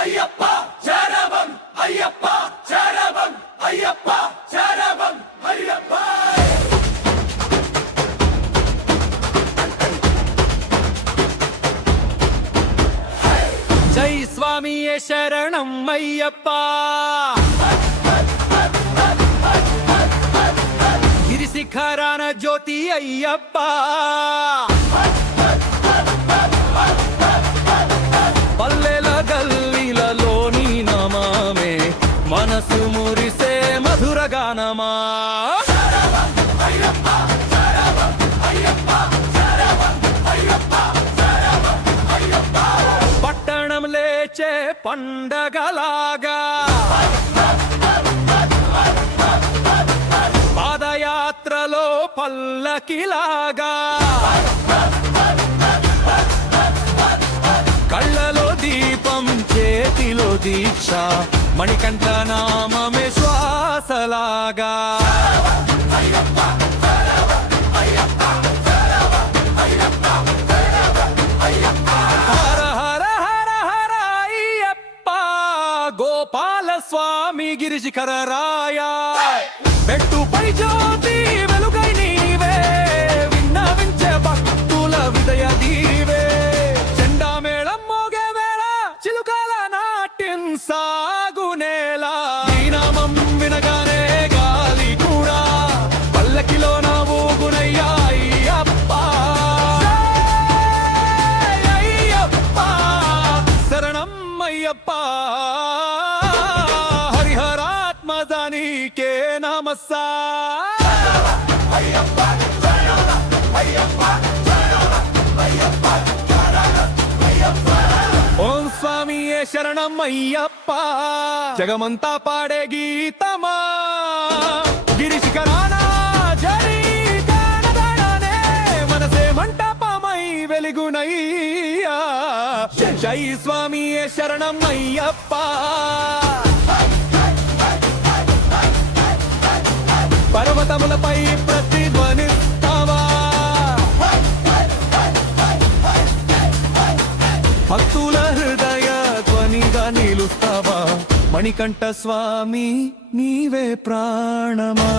అయ్యప్ప శరణం అయ్యప్ప శరణం అయ్యప్ప శరణం అయ్యప్ప జై స్వామియే శరణం అయ్యప్ప గిరిశిఖరాన జ్యోతి అయ్యప్ప పల్లెల గల్లీలలోని నామమే మనసు మురిసే మధుర గానమా పట్టణం లేచే పండగలాగా పాదయాత్రలో పల్లకిలాగా కళ్ళలో దీపం చేతిలో దీక్ష మణికంఠ నామమే శ్వాసలాగా హర హర హర హర అయ్యప్ప గోపాల స్వామి గిరిశిఖర రాయ పెట్టుపై జ్యోతి వెలుగై నీవే విన్నవించే భక్తుల విదయ దీవే చెండా మేళం మోగే వేళ చిలుకల నాట్యం సాగునేలా ఈ నామం వినగానే గాలి కూడా పల్లకిలో నా ఊగునయ్యా అయ్యప్ప అయ్యప్ప శరణం అయ్యప్ప హరిహరాత్మజానికే నమస్సా ఓం స్వామియే శరణం అయ్యప్ప జగమంతా పాడే గీతమా గిరిశిఖరాన జరి కానదానే మనసే మంటపమై వెలుగునయ్యా జై స్వామియే శరణం అయ్యప్ప పర్వతములపై ప్రతిధ్వనిస్తావా భక్తుల హృదయ ధ్వనిగా నిలుస్తావా మణికంఠ స్వామి నీవే ప్రాణమా